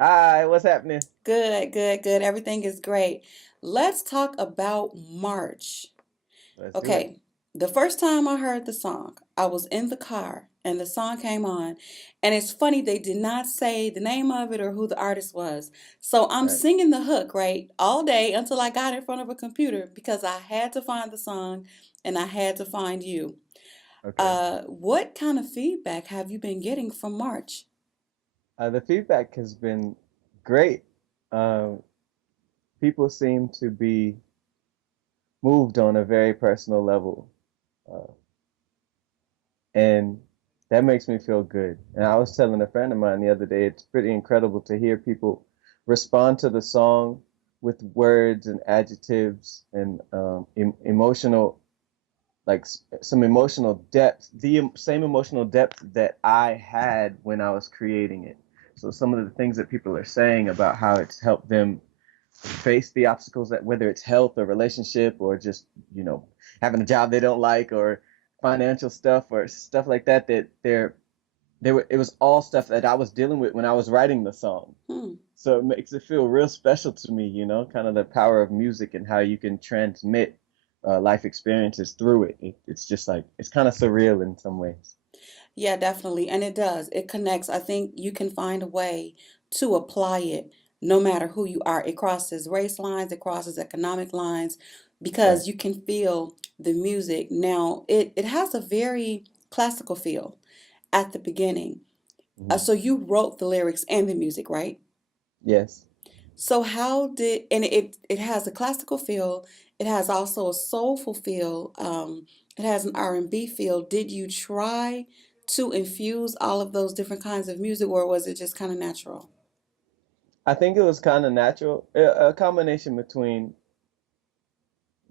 Hi, what's happening? Good, good, good. Everything is great. Let's talk about March. Let's do it. Okay, the first time I heard the song, I was in the car and the song came on. And it's funny, they did not say the name of it or who the artist was. So I'm Right. singing the hook, right, all day until I got in front of a computer because I had to find the song and I had to find you. Okay. What kind of feedback have you been getting from March? The feedback has been great. Um, People seem to be moved on a very personal level, uh, and that makes me feel good. And I was telling a friend of mine the other day, it's pretty incredible to hear people respond to the song with words and adjectives and emotional, like some emotional depth, the same emotional depth that I had when I was creating it. So some of the things that people are saying about how it's helped them face the obstacles, that whether it's health or relationship or just, you know, having a job they don't like or financial stuff or stuff like that, that they were, it was all stuff that I was dealing with when I was writing the song. Hmm. So it makes it feel real special to me, you know, kind of the power of music and how you can transmit life experiences through It's just like, it's kind of surreal in some ways. Yeah, definitely. And it does. It connects. I think you can find a way to apply it no matter who you are. It crosses race lines, it crosses economic lines Right. because you can feel the music. Now, it has a very classical feel at the beginning. Hmm. So you wrote the lyrics and the music, right? Yes. So how did, and it has a classical feel, it has also a soulful feel, it has an R&B feel. Did you try to infuse all of those different kinds of music, or was it just kind of natural? I think it was kind of natural, a combination between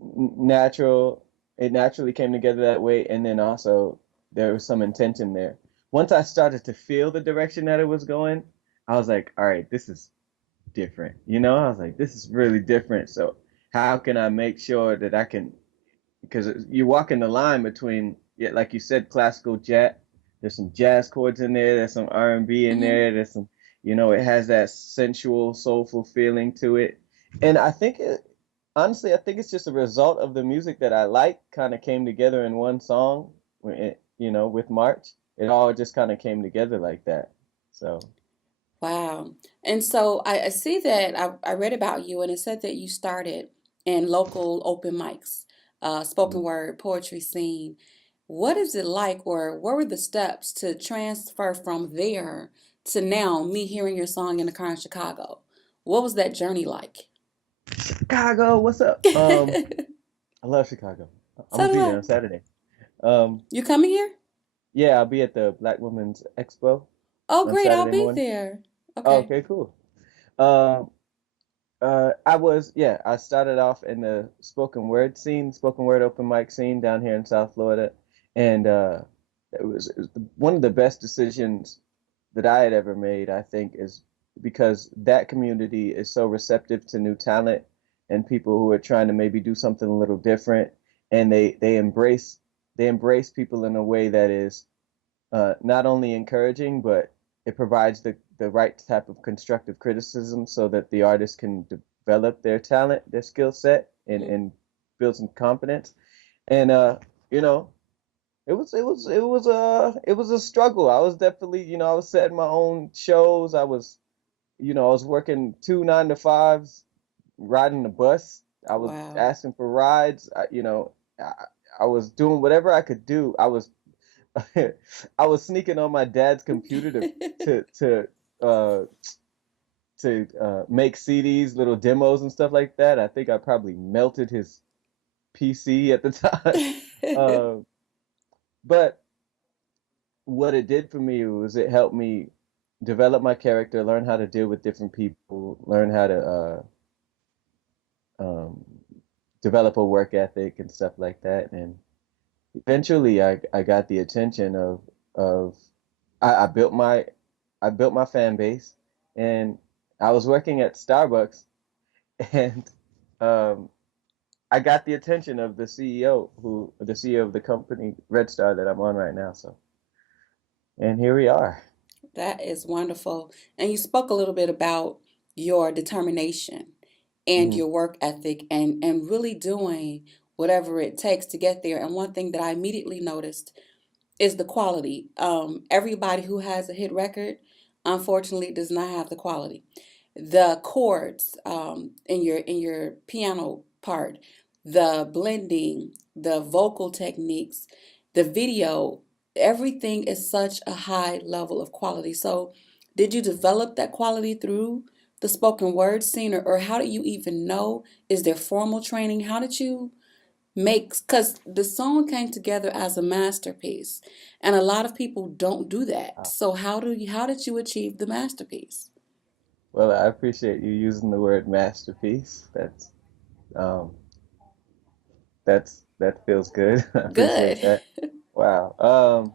natural, it naturally came together that way, and then also there was some intention there. Once I started to feel the direction that it was going, I was like, all right, this is different. You know, I was like, this is really different. So how can I make sure that I can, because you're walking the line between, yeah, like you said, classical jazz. There's some jazz chords in there. There's some R&B in Hmm. there. There's some, you know, it has that sensual, soulful feeling to it. And I think it, honestly, I think it's just a result of the music that I like kind of came together in one song. You know, with March, it all just kind of came together like that. So, Wow. And so I see that I read about you, and it said that you started in local open mics, spoken mhm. word, poetry scene. What is it like, or what were the steps to transfer from there to now me hearing your song in the car in Chicago? What was that journey like? Chicago, what's up? I love Chicago. I'm So gonna do be I. there on Saturday. Um, You coming here? Yeah, I'll be at the Black Women's Expo Oh, on great. I'll Saturday be morning. there. Oh, Okay. okay, cool. Um, I started off in the spoken word scene, spoken word open mic scene down here in South Florida, and it was one of the best decisions that I had ever made, I think, is because that community is so receptive to new talent and people who are trying to maybe do something a little different, and they embrace people in a way that is not only encouraging, but it provides the right type of constructive criticism so that the artist can develop their talent, their skill set, Mhm. and build some confidence. And you know, it was a struggle. I was definitely, you know, I was setting my own shows. I was working two 9 to 5s, riding the bus. I was Wow. asking for rides. I, I was doing whatever I could do. I was sneaking on my dad's computer to to uh make CDs, little demos and stuff like that. I think I probably melted his PC at the time. Uh, but what it did for me was it helped me develop my character, learn how to deal with different people, learn how to um, develop a work ethic and stuff like that. And eventually, I got the attention of I, I built my I built my fan base, and I was working at Starbucks, and um, I got the attention of the CEO of the company Red Star that I'm on right now. So, and here we are. That is wonderful. And you spoke a little bit about your determination and Hmm. your work ethic and really doing whatever it takes to get there. And one thing that I immediately noticed is the quality. Everybody who has a hit record, unfortunately, does not have the quality. The chords in your piano part, the blending, the vocal techniques, the video, everything is such a high level of quality. So, did you develop that quality through the spoken word scene, or how did you even know? Is there formal training? How did you makes because the song came together as a masterpiece and a lot of people don't do that, so how did you achieve the masterpiece? Well, I appreciate you using the word masterpiece. Um, that feels good. I Good. appreciate that. Wow.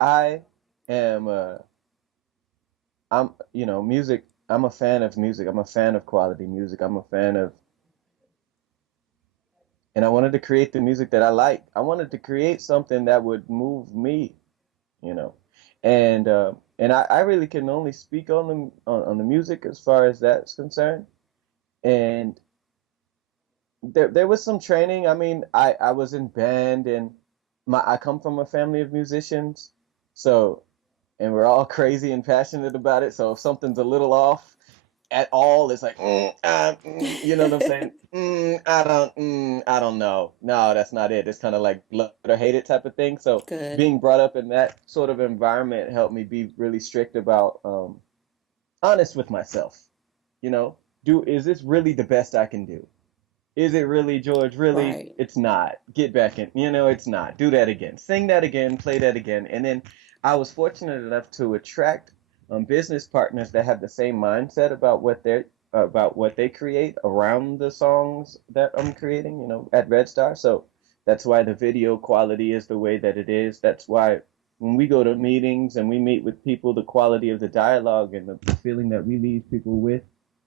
I am music. I'm a fan of music. I'm a fan of quality music. I'm a fan of, and I wanted to create the music that I like. I wanted to create something that would move me, you know. And I really can only speak on the music as far as that's concerned. And there was some training. I mean, I was in band, and I come from a family of musicians, so and we're all crazy and passionate about it. So if something's a little off at all, it's like, you know what I'm saying? I don't know. No, that's not it. It's kind of like love it or hate it type of thing. So Good. being brought up in that sort of environment helped me be really strict about, honest with myself. You know, is this really the best I can do? Is it really, George? Really? Right. It's not. Get back in. It's not. Do that again. Sing that again. Play that again. And then I was fortunate enough to attract business partners that have the same mindset about what they create around the songs that I'm creating, at Red Star. So that's why the video quality is the way that it is. That's why when we go to meetings and we meet with people, the quality of the dialogue and the feeling that we leave people with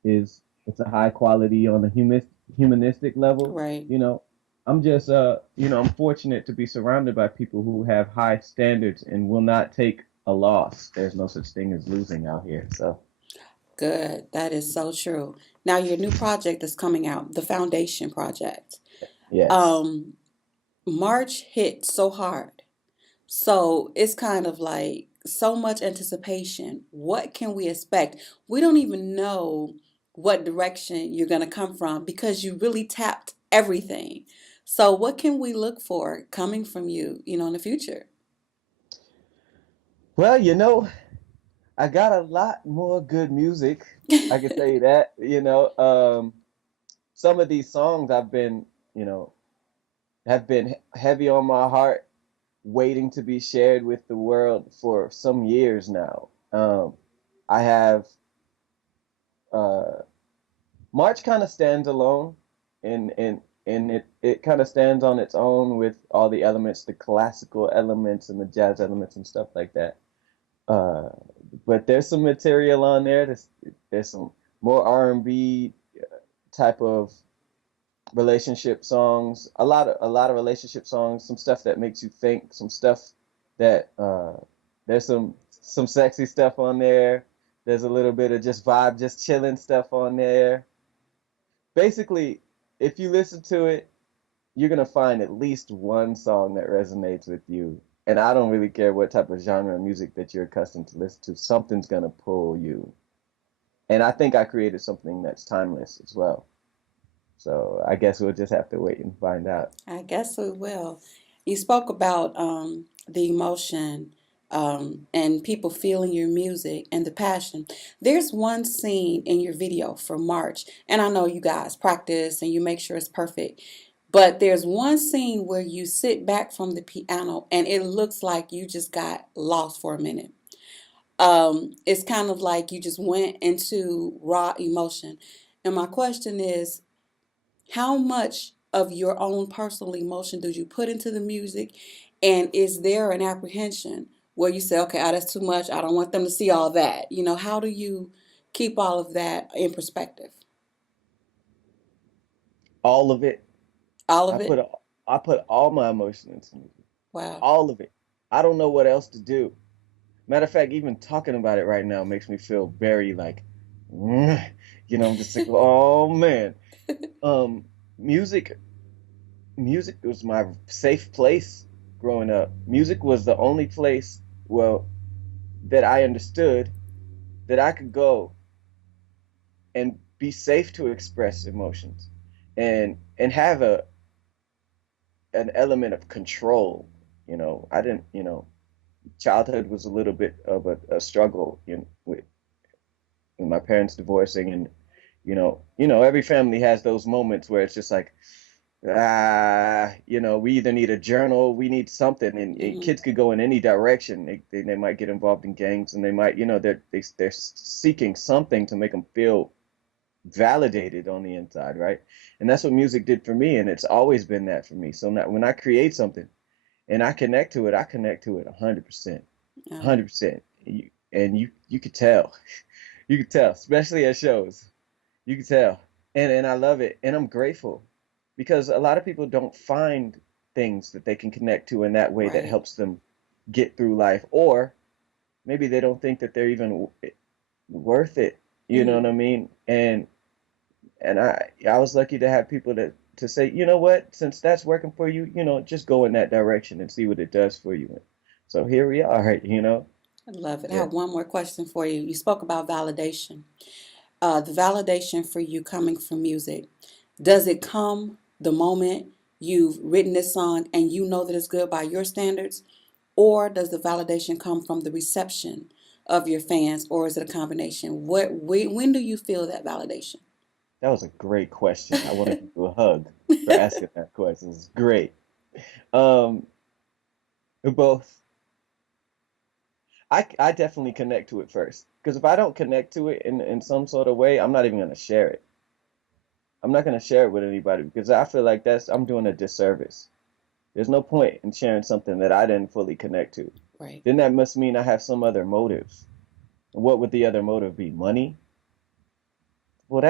is it's a high quality on a humanistic level. Right. You know, I'm just I'm fortunate to be surrounded by people who have high standards and will not take a loss. There's no such thing as losing out here. So Good. That is so true. Now your new project is coming out, the Foundation Project. yes. um March hit so hard. So it's kind of like so much anticipation. What can we expect? We don't even know what direction you're going to come from because you really tapped everything. So what can we look for coming from you, in the future? Well, I got a lot more good music. I can tell you that. Some of these songs you know, have been heavy on my heart, waiting to be shared with the world for some years now. I have uh, March kind of stands alone, and it kind of stands on its own with all the elements, the classical elements and the jazz elements and stuff like that. Uh, but there's some material on there. There's some more R&B type of relationship songs, a lot of relationship songs, some stuff that makes you think, some stuff that there's some sexy stuff on there. There's a little bit of just vibe, just chilling stuff on there. Basically, if you listen to it, you're gonna find at least one song that resonates with you. And I don't really care what type of genre of music that you're accustomed to listen to, something's gonna pull you. And I think I created something that's timeless as well. So I guess we'll just have to wait and find out. I guess we will. You spoke about the emotion and people feeling your music and the passion. There's one scene in your video for March, and I know you guys practice and you make sure it's perfect. But there's one scene where you sit back from the piano and it looks like you just got lost for a minute. It's kind of like you just went into raw emotion. And my question is, how much of your own personal emotion do you put into the music? And is there an apprehension where you say, okay, that's too much. I don't want them to see all that. How do you keep all of that in perspective? All of it. All I of put it? I put all my emotion into music. Wow. All of it. I don't know what else to do. Matter of fact, even talking about it right now makes me feel very like, I'm just like, oh man. Um, music, music was my safe place growing up. Music was the only place, well, that I understood that I could go and be safe to express emotions and have an element of control. I didn't, childhood was a little bit of a struggle, with my parents divorcing, and every family has those moments where it's just like, we either need a journal, we need something, and Hmm. kids could go in any direction. They might get involved in gangs, and they might, they're seeking something to make them feel validated on the inside, right? And that's what music did for me, and it's always been that for me. So now when I create something and I connect to it 100%, Oh, 100%. You could tell, you could tell, especially at shows. You can tell. And I love it. And I'm grateful because a lot of people don't find things that they can connect to in that way that right. helps them get through life. Or maybe they don't think that they're even worth it. You know Hmm. what I mean? And I was lucky to have people to say, you know what, since that's working for you, just go in that direction and see what it does for you. So here we are. I love it. I Yeah, have one more question for you. You spoke about validation. The validation for you coming from music. Does it come the moment you've written this song and you know that it's good by your standards? Or does the validation come from the reception of your fans, or is it a combination? When do you feel that validation? that was a great question. I want to give you a hug for asking that question. It's great. Um, both. I definitely connect to it first because if I don't connect to it in some sort of way, I'm not even gonna share it. I'm not gonna share it with anybody because I feel like I'm doing a disservice. There's no point in sharing something that I didn't fully connect to. Right. Then that must mean I have some other motives. And what would the other motive be? Money? Well,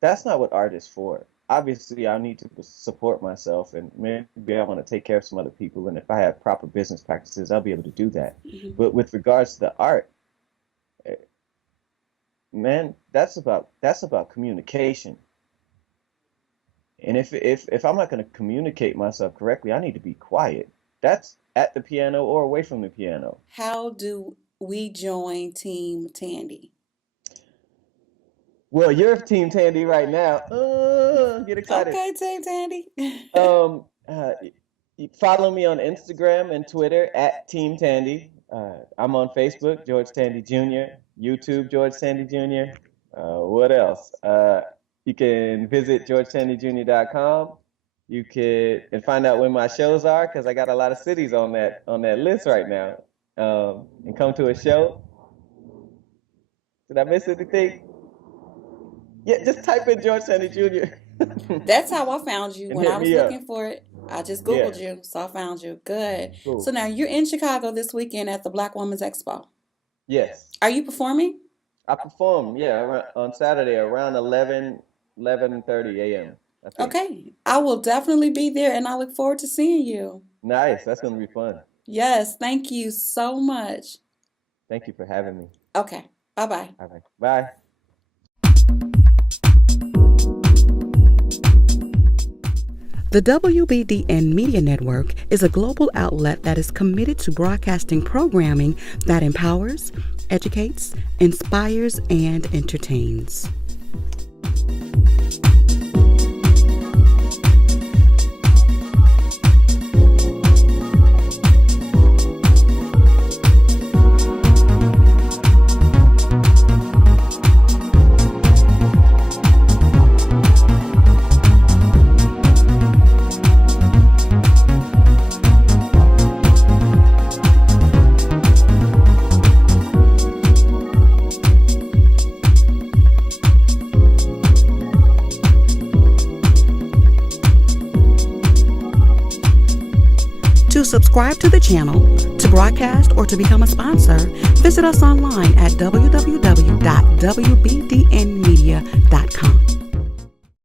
that's not what art is for. Obviously, I need to support myself, and maybe I want to take care of some other people. And if I have proper business practices, I'll be able to do that. Hmm. But with regards to the art, eh, man, that's about communication. And if I'm not going to communicate myself correctly, I need to be quiet. That's at the piano or away from the piano. How do we join Team Tandy? Well, you're Team Tandy right now. Get excited. Okay, Team Tandy. Um, uh, Follow me on Instagram and Twitter at Team Tandy. I'm on Facebook, George Tandy Jr., YouTube, George Tandy Jr. What else? You can visit georgetandyjr.com. You could and find out when my shows are because I got a lot of cities on that list right now. And come to a show. Did I miss anything? Yeah, just type in George Tandy Jr. That's how I found you and when I hit was me up. looking for it. I just Yeah, Googled you, so I found you. Good. So cool. now you're in Chicago this weekend at the Black Women's Expo. Yes. Are you performing? I perform, yeah, on Saturday around 11:30 a.m., I think. Okay. I will definitely be there and I look forward to seeing you. Nice. That's going to be fun. Yes, thank you so much. Thank you for having me. Okay. Bye bye. All right. Bye. The WBDN Media Network is a global outlet that is committed to broadcasting programming that empowers, educates, inspires, and entertains. To subscribe to the channel, to broadcast, or to become a sponsor, visit us online at www.wbdnmedia.com.